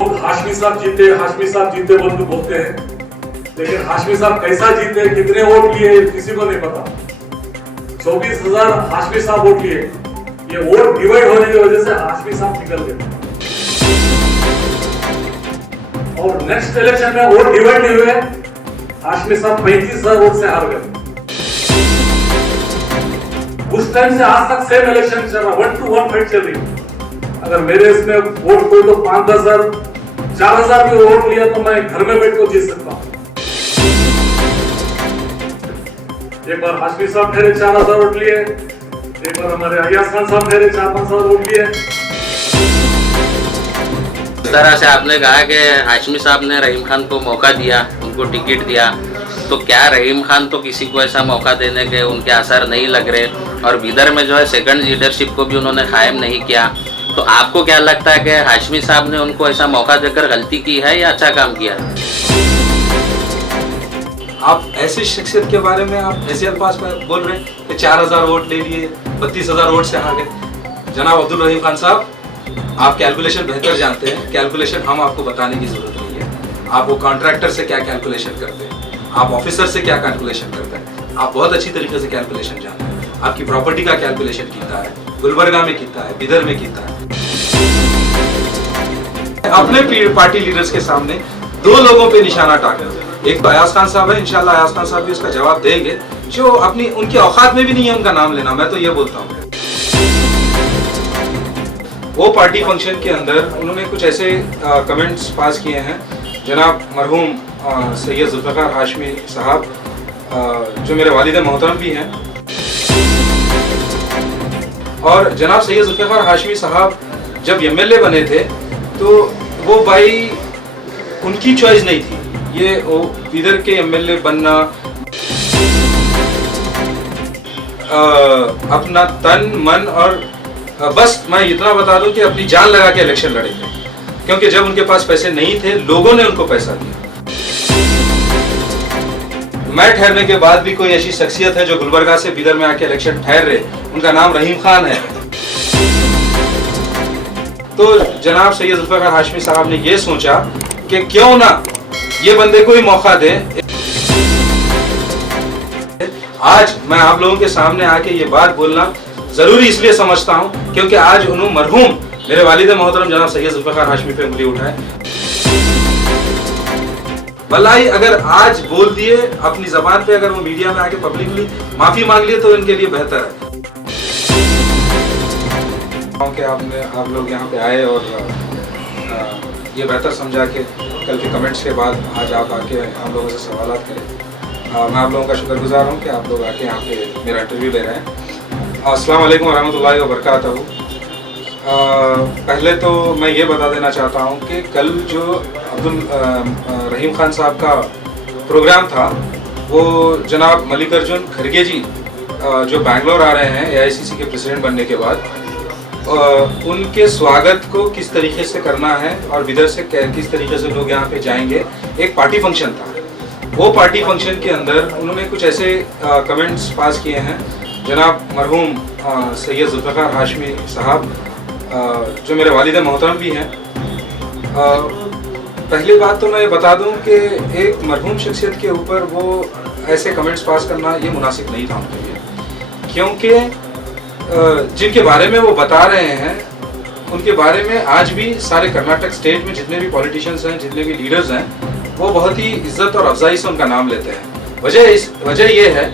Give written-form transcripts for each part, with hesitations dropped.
हाशमी साहब जीते बोलते हैं, लेकिन हाशमी साहब कैसा जीते, कितने वोट लिए किसी को नहीं पता। 24,000 हाशमी साहब वोट लिए, ये वोट डिवाइड होने की वजह से हाशमी साहब निकल गए और नेक्स्ट इलेक्शन में वोट डिवाइड नहीं हुए, हाशमी साहब 35,000 वोट से हार गए। उस टाइम से आज तक सेम इलेक्शन चल रहा, 1 to 1 फाइट चल रही। अगर मेरे इसमें वोट कोई तो 5,000 4,000 भी वोट लिया तो मैं घर में बैठ कर जीत सकता हूं। एक बार हाशमी साहब ठहरे 4,000 वोट लिए, एक बार हमारे अयाज खान साहब ठहरे 4-5,000 वोट लिए। इस तरह से आपने कहा कि हाशमी साहब ने रहीम खान को मौका दिया, उनको टिकट दिया, तो क्या रहीम खान तो किसी को ऐसा मौका देने के उनके असर नहीं लग रहे और बिदर में जो है सेकंड लीडरशिप को भी उन्होंने कायम नहीं किया, तो आपको क्या लगता है कि हाशमी साहब ने उनको ऐसा मौका देकर गलती की है या अच्छा काम किया है? आप ऐसी शख्सियत के बारे में आप ऐसे अल्फाज में बोल रहे हैं कि 4,000 वोट ले लिए, 32,000 वोट से हार गए। जनाब अब्दुल रहीम खान साहब, आप कैलकुलेशन बेहतर जानते हैं, कैलकुलेशन हम आपको बताने की जरूरत नहीं है। आप वो कॉन्ट्रैक्टर से क्या कैलकुलेशन करते हैं, आप ऑफिसर से क्या कैलकुलेशन करते हैं, आप बहुत अच्छी तरीके से कैलकुलेशन जानते हैं। आपकी प्रॉपर्टी का कैलकुलेशन कितना है, गुलबर्गा में कितना है, बिदर में कितना है। अपने पार्टी लीडर्स के सामने 2 लोगों पे निशाना टाका, एक तो अयाज खान साहब है, इंशाल्लाह अयाज खान साहब भी उसका जवाब देंगे, जो अपनी उनकी औकात में भी नहीं है उनका नाम लेना। मैं तो ये बोलता हूँ वो पार्टी फंक्शन के अंदर उन्होंने कुछ ऐसे कमेंट्स पास किए हैं। जनाब मरहूम सैयद जुल्फ़िकार हाशमी साहब, जो मेरे वालिद मोहतरम भी हैं, और जनाब सैयद जुल्फ़िकार हाशमी साहब जब MLA बने थे तो वो भाई उनकी चॉइस नहीं थी, ये इधर के MLA बनना अपना तन मन और बस मैं इतना बता दूं कि अपनी जान लगा के इलेक्शन लड़े थे, क्योंकि जब उनके पास पैसे नहीं थे लोगों ने उनको पैसा दिया। मैं ठहरने के बाद भी कोई ऐसी शख्सियत है जो गुलबर्गा से बिदर में आके इलेक्शन ठहर रहे, उनका नाम रहीम खान है। तो जनाब सैयद जुल्फ़िकार हाशमी साहब ने ये सोचा कि क्यों ना ये बंदे को ही मौका दे। आज मैं आप लोगों के सामने आके ये बात बोलना जरूरी इसलिए समझता हूं क्योंकि आज उन्होंने मरहूम मेरे वालिद मोहतरम जनाब सैयद जुल्फ़िकार हाशमी पे उंगली उठाए। वल्लाही अगर आज बोल दिए अपनी जबान पे, अगर वो मीडिया में आके पब्लिकली माफी मांग लिए तो इनके लिए बेहतर है कि आप लोग यहाँ पे आए और ये बेहतर समझा कि कल के कमेंट्स के बाद आज आप आके हम लोगों से सवाल करें। मैं आप लोगों का शुक्रगुजार हूँ कि आप लोग आके यहाँ पे मेरा इंटरव्यू ले रहे हैं। अस्सलाम वालेकुम रहमतुल्लाहि व बरकातहू। पहले तो मैं ये बता देना चाहता हूँ कि कल जो अब्दुल रहीम खान साहब का प्रोग्राम था वो जनाब मल्लिकार्जुन खड़गे जी जो बैंगलोर आ रहे हैं AICC के प्रेसिडेंट बनने के बाद, उनके स्वागत को किस तरीके से करना है और बिदर से किस तरीके से लोग यहाँ पे जाएंगे, एक पार्टी फंक्शन था। वो पार्टी फंक्शन के अंदर उन्होंने कुछ ऐसे कमेंट्स पास किए हैं। जनाब मरहूम सैयद जुल्फ़िकार हाशमी साहब, जो मेरे वालिद मोहतरम भी हैं, पहली बात तो मैं बता दूं कि एक मरहूम शख्सियत के ऊपर वो ऐसे कमेंट्स पास करना ये मुनासिब नहीं था उनके लिए, क्योंकि जिनके बारे में वो बता रहे हैं उनके बारे में आज भी सारे कर्नाटक स्टेट में जितने भी पॉलिटिशियंस हैं, जितने भी लीडर्स हैं, वो बहुत ही इज्जत और अफजाई से उनका नाम लेते हैं। वजह ये है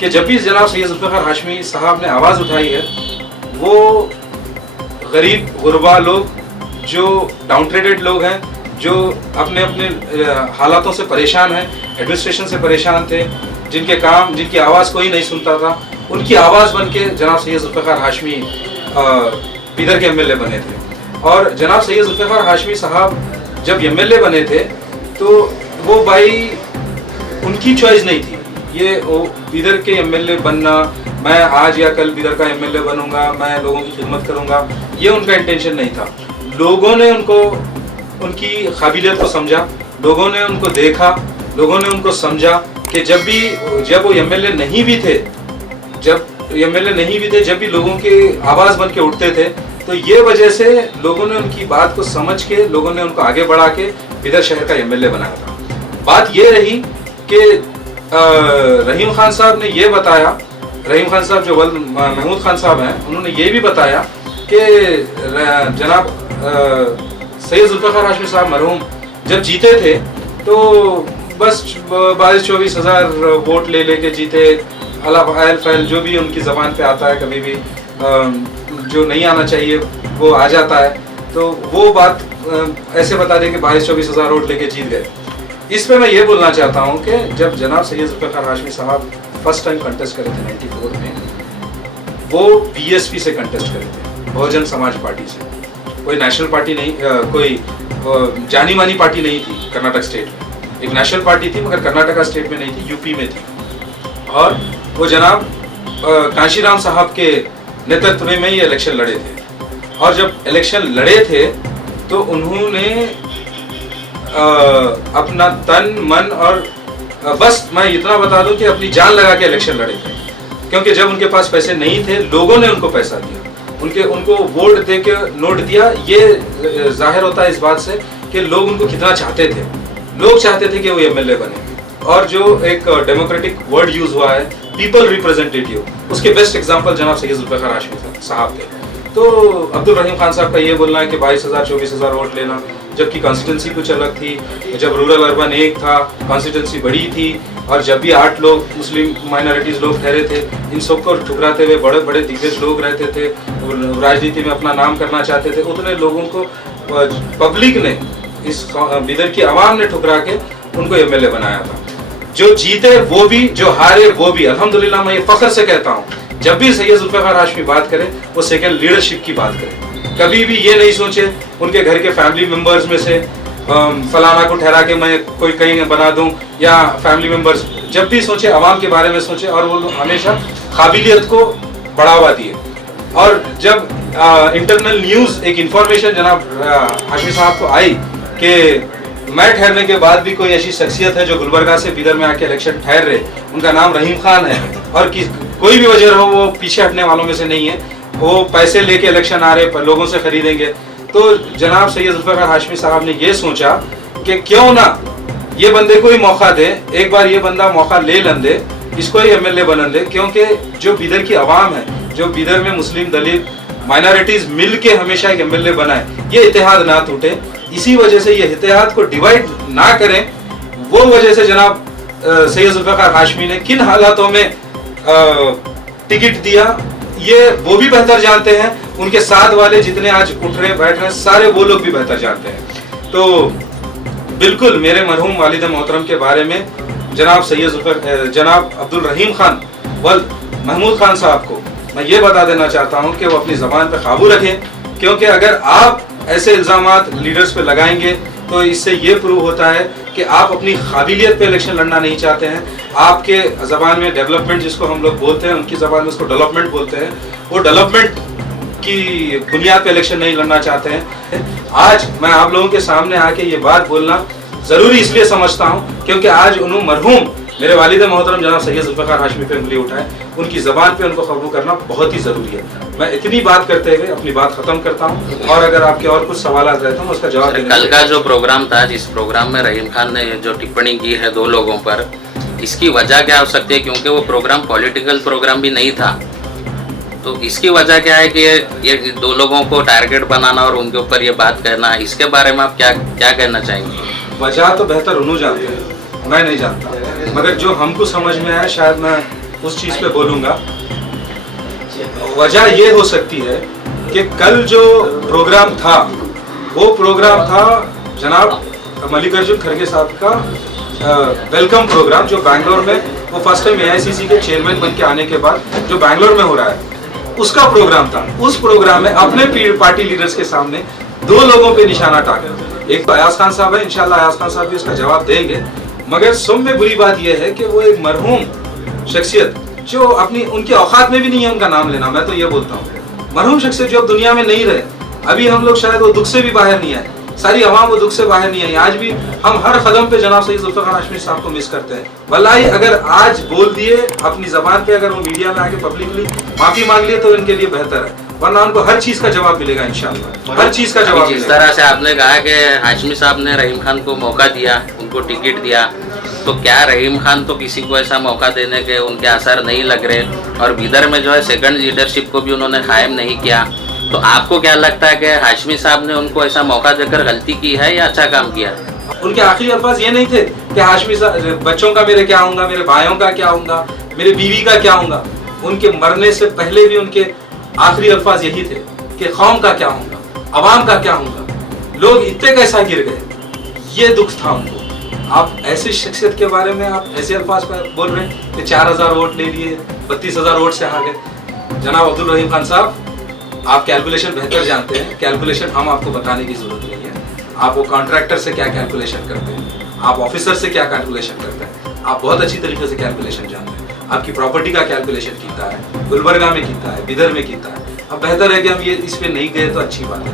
कि जब भी जनाब सैयद जुल्फ़िकार हाशमी साहब ने आवाज़ उठाई है, वो गरीब गुरबा लोग, जो डाउन ट्रेडेड लोग हैं, जो अपने अपने हालातों से परेशान हैं, एडमिनिस्ट्रेशन से परेशान थे, जिनकी आवाज़ कोई नहीं सुनता था, उनकी आवाज़ बन के जनाब सैयद जुल्फ़िकार हाशमी बिदर के MLA बने थे। और जनाब सैयद जुल्फ़िकार हाशमी साहब जब MLA बने थे तो वो भाई उनकी चॉइस नहीं थी, ये बिदर के MLA बनना, मैं आज या कल बिदर का MLA बनूंगा, मैं लोगों की खिदमत करूंगा, ये उनका इंटेंशन नहीं था। लोगों ने उनकी काबिलियत को समझा, लोगों ने उनको देखा, लोगों ने उनको समझा कि जब वो MLA नहीं भी थे, जब भी लोगों की आवाज़ बन के उठते थे तो ये वजह से लोगों ने उनकी बात को समझ के, लोगों ने उनको आगे बढ़ा के बिदर शहर का एमएलए बनाया था। बात ये रही कि रहीम खान साहब ने ये बताया, रहीम खान साहब जो महमूद खान साहब हैं, उन्होंने ये भी बताया कि जनाब सैयद जुल्फ़िकार हाशमी साहब मरहूम जब जीते थे तो बस 22-24 हज़ार वोट ले लेके जीते, अहल फैल जो भी उनकी ज़बान पे आता है, कभी भी जो नहीं आना चाहिए वो आ जाता है, तो वो बात ऐसे बता दें कि 22-24 हज़ार वोट लेके जीत गए। इस पे मैं ये बोलना चाहता हूँ कि जब जनाब सैयद जुल्फ़िकार हाशमी साहब फर्स्ट टाइम कंटेस्ट करे थे 94 में, वो बीएसपी से कंटेस्ट करे थे, बहुजन समाज पार्टी से। कोई नेशनल पार्टी नहीं, कोई जानी मानी पार्टी नहीं थी कर्नाटक स्टेट में। एक नेशनल पार्टी थी मगर कर्नाटका स्टेट में नहीं थी, यूपी में थी। और वो जनाब कांशीराम साहब के नेतृत्व में ये इलेक्शन लड़े थे। और जब इलेक्शन लड़े थे तो उन्होंने अपना तन मन और बस मैं इतना बता दूं कि अपनी जान लगा के इलेक्शन लड़े थे, क्योंकि जब उनके पास पैसे नहीं थे लोगों ने उनको पैसा दिया, उनको वोट दे के नोट दिया। ये जाहिर होता है इस बात से कि लोग उनको कितना चाहते थे। लोग चाहते थे कि वो एमएलए बने। और जो एक डेमोक्रेटिक वर्ड यूज हुआ है, पीपल रिप्रेजेंटेटिव, उसके बेस्ट एग्जांपल जनाब सैयद जुल्फ़िकार हाशमी साहब थे। तो अब्दुल रहीम खान साहब का ये बोलना है कि 22,000-24,000 वोट लेना, जबकि कॉन्स्टिट्यूंसी कुछ अलग थी। जब रूरल अर्बन एक था, कॉन्स्टिट्यूंसी बड़ी थी, और जब भी 8 लोग मुस्लिम माइनॉरिटीज लोग ठहरे थे, इन सबको ठुकराते हुए बड़े बड़े दिग्गज लोग रहते थे, राजनीति में अपना नाम करना चाहते थे। उतने लोगों को पब्लिक ने, इस बिदर की आवाम ने ठुकरा के उनको एमएलए बनाया था। जो जीते वो भी, जो हारे वो भी। अल्हम्दुलिल्लाह मैं ये फख्र से कहता हूँ, जब भी सैयद जुल्फ़िकार हाशमी बात करें वो सेकंड लीडरशिप की बात करें। कभी भी ये नहीं सोचे उनके घर के फैमिली मेंबर्स में से फलाना को ठहरा के मैं कोई कहीं बना दूं, या फैमिली मेंबर्स, जब भी सोचे आवाम के बारे में सोचे। और वो हमेशा काबिलियत को बढ़ावा दिए। और जब इंटरनल न्यूज़ एक इंफॉर्मेशन जनाब हाशमी साहब को आई कि मैं ठहरने के बाद भी कोई ऐसी शख्सियत है जो गुलबर्गा से बिदर में आके इलेक्शन ठहर रहे, उनका नाम रहीम खान है, और कोई भी वजह हो वो पीछे हटने वालों में से नहीं है, वो पैसे लेके इलेक्शन आ रहे, लोगों से खरीदेंगे, तो जनाब सैयद जुल्फ़िकार हाशमी साहब ने ये सोचा कि क्यों ना ये बंदे को ही मौका दे, एक बार ये बंदा मौका ले लन दे, इसको ही एमएलए बनन दे। क्योंकि जो बिदर की आवाम है, जो बिदर में मुस्लिम दलित माइनॉरिटीज मिल के हमेशा एक एमएलए बनाए, ये इत्तेहाद ना टूटे, इसी वजह से ये इत्तेहाद को डिवाइड ना करें, वो वजह से जनाब सैयद जुल्फ़िकार हाशमी ने किन हालातों में टिकट दिया ये वो भी बेहतर जानते हैं, उनके साथ वाले जितने आज उठ रहे बैठ रहे सारे वो लोग भी बेहतर जानते हैं। तो बिल्कुल मेरे मरहूम वालिद मोहतरम के बारे में जनाब अब्दुल रहीम खान वल महमूद खान साहब को मैं ये बता देना चाहता हूँ कि वो अपनी ज़बान पे काबू रखें, क्योंकि अगर आप ऐसे इल्ज़ामात लीडर्स पे लगाएंगे तो इससे ये प्रूव होता है कि आप अपनी काबिलियत पे इलेक्शन लड़ना नहीं चाहते हैं। आपके ज़बान में डेवलपमेंट जिसको हम लोग बोलते हैं, उनकी ज़बान में उसको डेवलपमेंट बोलते हैं, वो डेवलपमेंट की बुनियाद पे इलेक्शन नहीं लड़ना चाहते हैं। आज मैं आप लोगों के सामने आके ये बात बोलना ज़रूरी इसलिए समझता हूँ क्योंकि आज उन्होंने मरहूम मेरे वालिद मोहतरम जनाब सैयद जुल्फ़िकार हाशमी पे उंगली उठाए, उनकी ज़बान पे उनको काबू करना बहुत ही ज़रूरी है। मैं इतनी बात करते हुए अपनी बात ख़त्म करता हूँ, और अगर आपके और कुछ सवाल रहते हैं उसका जवाब देने। कल का जो प्रोग्राम था, जिस प्रोग्राम में रहीम खान ने जो टिप्पणी की है 2 लोगों पर, इसकी वजह क्या हो सकती है? क्योंकि वो प्रोग्राम पॉलिटिकल प्रोग्राम भी नहीं था, तो इसकी वजह क्या है कि ये 2 लोगों को टारगेट बनाना और उनके ऊपर ये बात कहना, इसके बारे में आप क्या कहना चाहेंगे? वजह तो बेहतर उन्होंने जानते हैं, मैं नहीं जानता, मगर जो हमको समझ में आया शायद मैं उस चीज़ पे बोलूँगा। वजह ये हो सकती है कि कल जो प्रोग्राम था वो प्रोग्राम था जनाब मल्लिकार्जुन खड़गे साहब का वेलकम प्रोग्राम, जो बैंगलोर में वो फर्स्ट टाइम AICC के चेयरमैन बन के आने के बाद जो बैंगलोर में हो रहा है, उसका प्रोग्राम था। उस प्रोग्राम में अपने पार्टी लीडर्स के सामने 2 लोगों पे निशाना टाका। एक तो अयाज खान साहब है, इंशाल्लाह अयाज खान साहब भी उसका जवाब देंगे, मगर सब में बुरी बात यह है कि वो एक मरहूम शख्सियत जो अपनी उनकी औकात में भी नहीं है उनका नाम लेना। मैं तो ये बोलता हूँ मरहूम शख्सियत जो अब दुनिया में नहीं रहे, अभी हम लोग शायद वो दुख से भी बाहर नहीं आए, सारी आवाम वो दुख से बाहर नहीं आई। आज भी हम हर कदम पे जनाब सैयद जुल्फ़िकार हाशमी साहब को मिस करते हैं। वल्लाही अगर आज बोल दिए अपनी ज़बान पे, अगर वो मीडिया में आके पब्लिकली माफ़ी मांग लिए तो इनके लिए बेहतर है, वरना उनको हर चीज का जवाब मिलेगा इंशाल्लाह, हर चीज का जवाब जिस मिलेगा। तरह से आपने कहा कि हाशमी साहब ने रहीम खान को मौका दिया, उनको टिकट दिया, तो क्या रहीम खान तो किसी को ऐसा मौका देने के उनके असर नहीं लग रहे और बिदर में जो है सेकंड लीडरशिप को भी उन्होंने कायम नहीं किया, तो आपको क्या लगता है कि हाशमी साहब ने उनको ऐसा मौका देकर गलती की है या अच्छा काम किया? उनके आखिरी अल्फाज ये नहीं थे कि हाशमी साहब बच्चों का मेरे क्या होगा, मेरे भाइयों का क्या होगा, मेरे बीवी का क्या होगा। उनके मरने से पहले भी उनके आखिरी अल्फाज यही थे कि कौम का क्या होगा, अवाम का क्या होगा, लोग इतने कैसा गिर गए, ये दुख था उनको। आप ऐसी शख्सियत के बारे में आप ऐसे अल्फाज पर बोल रहे हैं कि 4000 वोट ले लिए, 32,000 वोट से आ गए। जनाब अब्दुल रहीम खान साहब, आप कैलकुलेशन बेहतर जानते हैं, कैलकुलेशन हम आपको बताने की जरूरत नहीं है। आप वो कॉन्ट्रैक्टर से क्या कैलकुलेशन करते हैं, आप ऑफिसर से क्या कैलकुलेशन करते हैं, आप बहुत अच्छी तरीके से कैलकुलेशन जानते हैं। आपकी प्रॉपर्टी का कैलकुलेशन कितना है, गुलबर्गा में कितना है, बिदर में कितना है। अब बेहतर है कि हम ये इस पे नहीं गए तो अच्छी बात है।